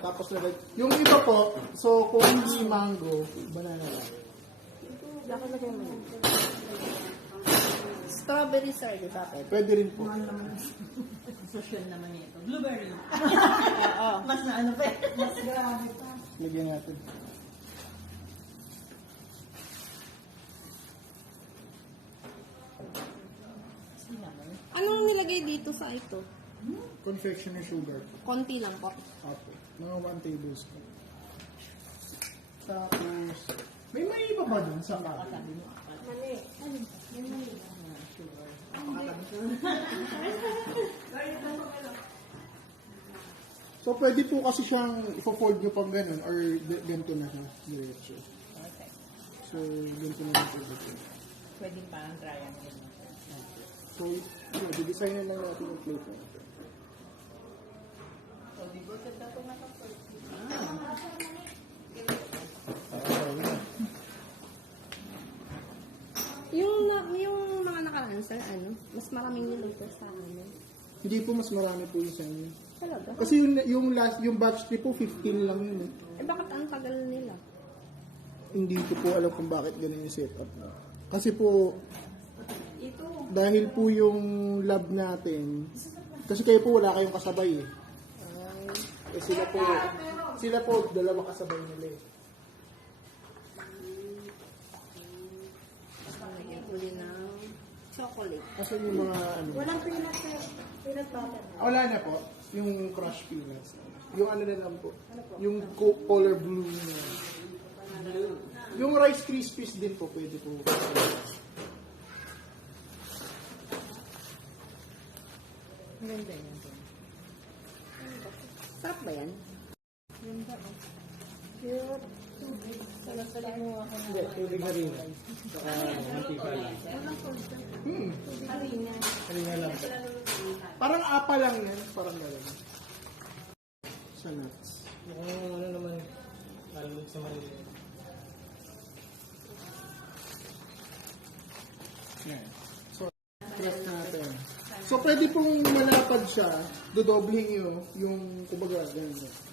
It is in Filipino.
Tapos lagay. Yung iba po, so kung hindi mango, banana lang. Baka lagay mo. Strawberry sir, di ba? Pwede rin po. Social naman ito. Blueberry. Oo. Mas na ano pa eh. Mas grabe pa. Lagyan natin. Anong nilagay dito sa ito? Confectioner sugar. Konti lang po. Apo. Mga 1 tablespoon. Tapos, may iba ba dun sa kape? Mali. May mali. Sugar. So, pwede po kasi siyang i-fold nyo pang ganun or ganito na siya. Diretso. Okay. So, ganito na siya. Pwede parang triangle. So, yun, didesign na lang natin yung plate na ito. So, di ba sa dato nga ito? Yung mga nakaraan sir, ano, mas maraming nilito sa amin. Hindi po mas marami po yung sa inyo. Talaga? Kasi yung batch 3 po, 15 lang yun eh. Eh bakit ang tagal nila? Hindi ko po alam kung bakit ganun yung setup. Kasi po, dahil po yung lab natin, kasi kayo po wala kayong kasabay eh. Eh sila po dalawa kasabay nila eh. Lagyan uli ng chocolate. Kasi yung mga ano. Walang peanut sir. Peanut butter. Wala na po, yung crushed peanuts. Yung ano na lang po, yung color blue na. Blue. Yung Rice Krispies din po, pwede po. Maganda yan. Sarap ba yan? Ganda oh. Cute. Salat-salat mo ako na. Hindi, tubig na rin. Saka mantika lang. Harina. Halina lang. Parang apa lang yan, parang gano'n. Sa nuts. Yung ano naman, nalulog sa maliliit. Yan. So, press natin. So, pwede pong malapad siya, dodoblhin nyo yung, kumbaga, gano'n.